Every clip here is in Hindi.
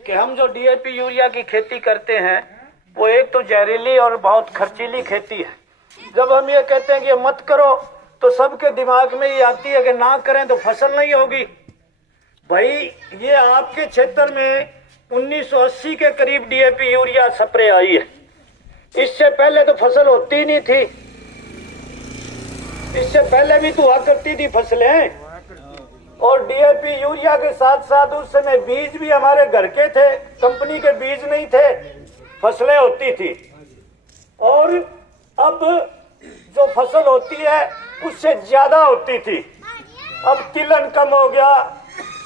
कि हम जो डीएपी यूरिया की खेती करते हैं वो एक तो जहरीली और बहुत खर्चीली खेती है। जब हम ये कहते हैं कि ये मत करो तो सबके दिमाग में ये आती है कि ना करें तो फसल नहीं होगी। भाई ये आपके क्षेत्र में 1980 के करीब डीएपी यूरिया स्प्रे आई है। इससे पहले तो फसल होती ही नहीं थी, इससे पहले भी तो हुआ करती थी फसलें। और डीएपी यूरिया के साथ साथ उस समय बीज भी हमारे घर के थे, कंपनी के बीज नहीं थे, फसलें होती थी। और अब जो फसल होती है उससे ज्यादा होती थी। अब तिलहन कम हो गया,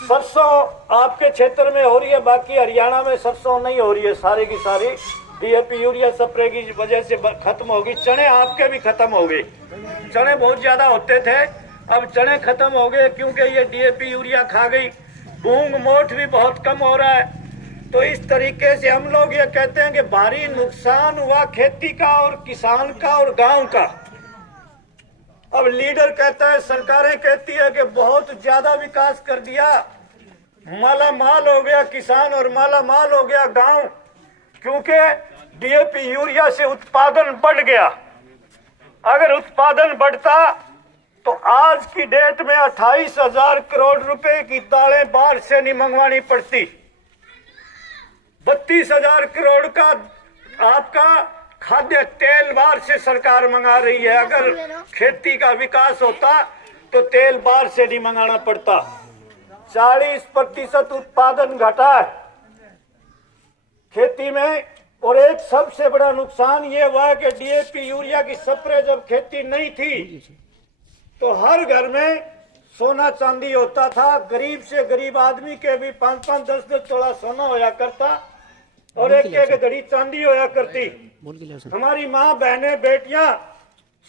सरसों आपके क्षेत्र में हो रही है, बाकी हरियाणा में सरसों नहीं हो रही है, सारी की सारी डीएपी यूरिया स्प्रे की वजह से खत्म होगी। चने आपके भी खत्म हो गए, चने बहुत ज्यादा होते थे, अब चने खत्म हो गए क्योंकि ये डीएपी यूरिया खा गई। मूंग मोठ भी बहुत कम हो रहा है। तो इस तरीके से हम लोग ये कहते हैं कि भारी नुकसान हुआ खेती का और किसान का और गांव का। अब लीडर कहता है, सरकारें कहती है कि बहुत ज्यादा विकास कर दिया, माला माल हो गया किसान और माला माल हो गया गांव, क्योंकि डीएपी यूरिया से उत्पादन बढ़ गया। अगर उत्पादन बढ़ता तो आज की डेट में 28,000 करोड़ रुपए की दालें बाहर से नहीं मंगवानी पड़ती। 32,000 करोड़ का आपका खाद्य तेल बाहर से सरकार मंगा रही है। अगर खेती का विकास होता तो तेल बाहर से नहीं मंगाना पड़ता। 40% उत्पादन घटा है खेती में। और एक सबसे बड़ा नुकसान ये हुआ कि डीएपी यूरिया की स्प्रे जब खेती नहीं थी तो हर घर में सोना चांदी होता था। गरीब से गरीब आदमी के भी 5-5, 10-10 तोला सोना होया करता और एक घड़ी चांदी होया करती। हमारी माँ बहनें बेटियां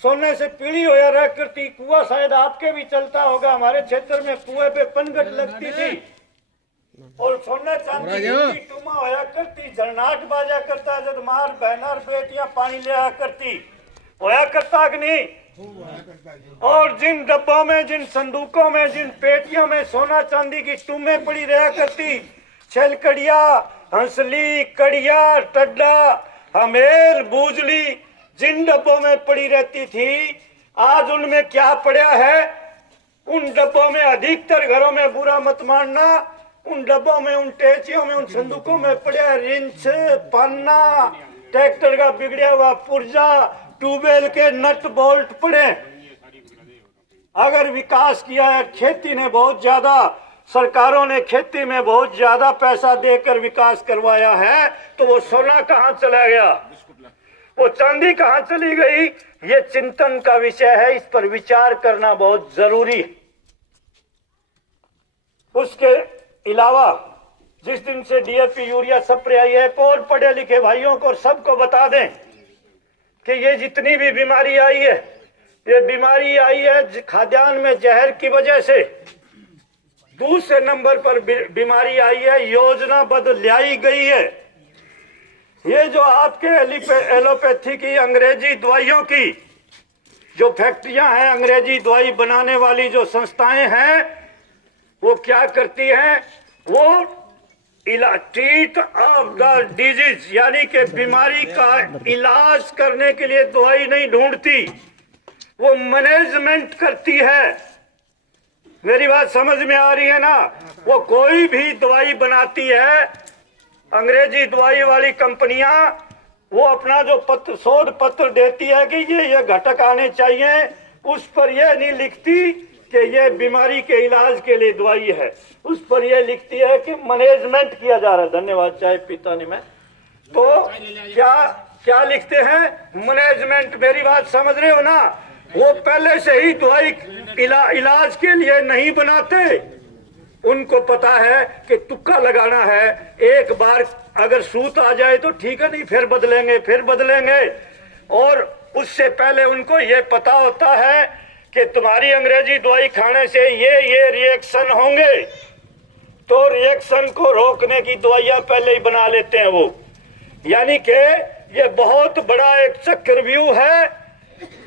सोने से पीढ़ी होया रह करती। कुआं शायद आपके भी चलता होगा, हमारे क्षेत्र में कुएं पे पनघट लगती थी और सोने चांदी की टूमा होया करती। झरनाट बाजा करता जब मार बहनार बेटियां पानी ले आया करती, होया करता कि नहीं। और जिन डब्बों में, जिन संदूकों में, जिन पेटियों में सोना चांदी की टूमें पड़ी रहा करती, छलकड़िया, हंसली, कड़िया, टड्डा, हमेल, बूजली, जिन डब्बों में पड़ी रहती थी, आज उनमें क्या पड़ा है। उन डब्बों में, अधिकतर घरों में, बुरा मत मानना, उन डब्बों में, उन टेचियों में, उन संदूकों में पड़ा रिंच, पन्ना, ट्रैक्टर का बिगड़ा हुआ पुर्जा, ट्यूबवेल के नट बोल्ट पड़े। अगर विकास किया है खेती ने बहुत ज्यादा, सरकारों ने खेती में बहुत ज्यादा पैसा देकर विकास करवाया है, तो वो सोना कहाँ चला गया, वो चांदी कहाँ चली गई, ये चिंतन का विषय है। इस पर विचार करना बहुत जरूरी है। उसके अलावा जिस दिन से डीएपी यूरिया स्प्रे आई है, और पढ़े लिखे भाइयों को सबको बता दें कि ये जितनी भी बीमारी आई है, ये बीमारी आई है खाद्यान्न में जहर की वजह से। दूसरे नंबर पर बीमारी आई है योजनाबद्ध लाई गई है। ये जो आपके एलोपैथी की, अंग्रेजी दवाइयों की जो फैक्ट्रियां हैं, अंग्रेजी दवाई बनाने वाली जो संस्थाएं हैं, वो क्या करती हैं, वो ट्रीट ऑफ द डिजीज यानी कि बीमारी का इलाज करने के लिए दवाई नहीं ढूंढती, वो मैनेजमेंट करती है। मेरी बात समझ में आ रही है ना। वो कोई भी दवाई बनाती है, अंग्रेजी दवाई वाली कंपनियां, वो अपना जो पत्र, शोध पत्र देती है कि ये घटक आने चाहिए, उस पर यह नहीं लिखती कि ये बीमारी के इलाज के लिए दवाई है, उस पर यह लिखती है कि मैनेजमेंट किया जा रहा है। धन्यवाद, चाय पीता नहीं मैं। तो क्या क्या लिखते हैं, मैनेजमेंट। मेरी बात समझ रहे हो ना। वो पहले से ही दवाई इलाज के लिए नहीं बनाते, उनको पता है कि तुक्का लगाना है, एक बार अगर सूत आ जाए तो ठीक है, नहीं फिर बदलेंगे, फिर बदलेंगे। और उससे पहले उनको ये पता होता है कि तुम्हारी अंग्रेजी दवाई खाने से ये रिएक्शन होंगे, तो रिएक्शन को रोकने की दवाइयां पहले ही बना लेते हैं वो। यानी कि ये बहुत बड़ा एक चक्रव्यूह है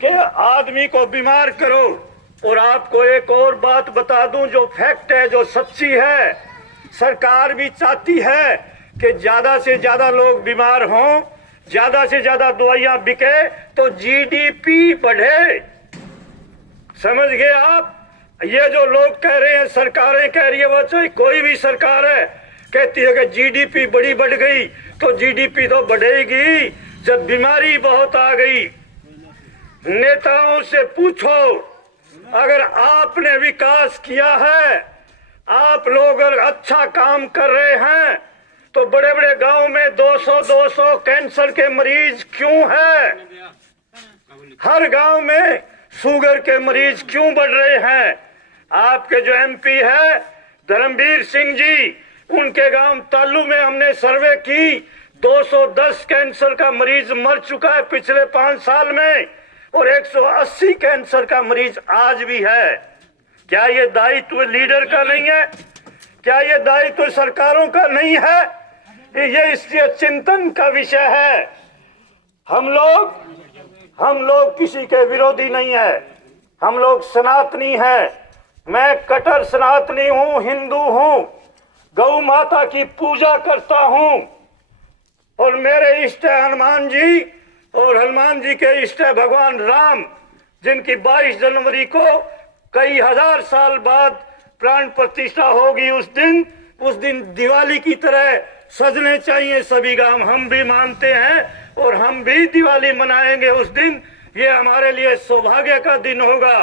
कि आदमी को बीमार करो। और आपको एक और बात बता दूं जो फैक्ट है, जो सच्ची है, सरकार भी चाहती है कि ज्यादा से ज्यादा लोग बीमार हों, ज्यादा से ज्यादा दवाइयां बिके तो जीडीपी बढ़े। समझ गए आप? ये जो लोग कह रहे हैं, सरकारें कह रही है, वो चाहे कोई भी सरकार है, कहती है कि जीडीपी बड़ी बढ़ गई, तो जीडीपी तो बढ़ेगी जब बीमारी बहुत आ गई। नेताओं से पूछो, अगर आपने विकास किया है, आप लोग अगर अच्छा काम कर रहे हैं, तो बड़े बड़े गांव में 200 कैंसर के मरीज क्यों है? हर गांव में शुगर के मरीज क्यों बढ़ रहे हैं? आपके जो एमपी है धर्मवीर सिंह जी, उनके गांव तालू में हमने सर्वे की, 210 कैंसर का मरीज मर चुका है पिछले 5 साल में, और 180 कैंसर का मरीज आज भी है। क्या ये दायित्व लीडर का नहीं है? क्या ये दायित्व सरकारों का नहीं है? ये इसलिए चिंतन का विषय है। हम लोग किसी के विरोधी नहीं है, हम लोग सनातनी हैं। मैं कट्टर सनातनी हूँ, हिंदू हूँ, गौ माता की पूजा करता हूँ, और मेरे इष्ट है हनुमान जी, और हनुमान जी के इष्ट है भगवान राम, जिनकी 22 जनवरी को कई हजार साल बाद प्राण प्रतिष्ठा होगी। उस दिन दिवाली की तरह सजने चाहिए सभी गांव। हम भी मानते हैं और हम भी दिवाली मनाएंगे उस दिन। ये हमारे लिए सौभाग्य का दिन होगा।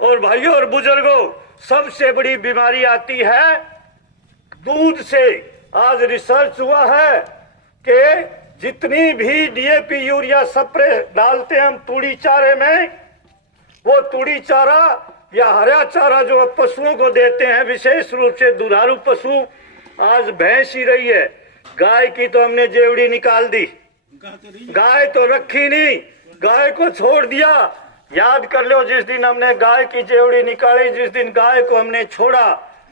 और भाइयों और बुजुर्गों, सबसे बड़ी बीमारी आती है दूध से। आज रिसर्च हुआ है कि जितनी भी डीएपी यूरिया स्प्रे डालते हैं हम तूड़ी चारे में, वो तूड़ी चारा या हरा चारा जो पशुओं को देते हैं, विशेष रूप से दुधारू पशु, आज भैंस ही रही है। गाय की तो हमने जेवड़ी निकाल दी, गाय तो रखी नहीं, गाय को छोड़ दिया। याद कर लो, जिस दिन हमने गाय की जेवड़ी निकाली, जिस दिन गाय को हमने छोड़ा,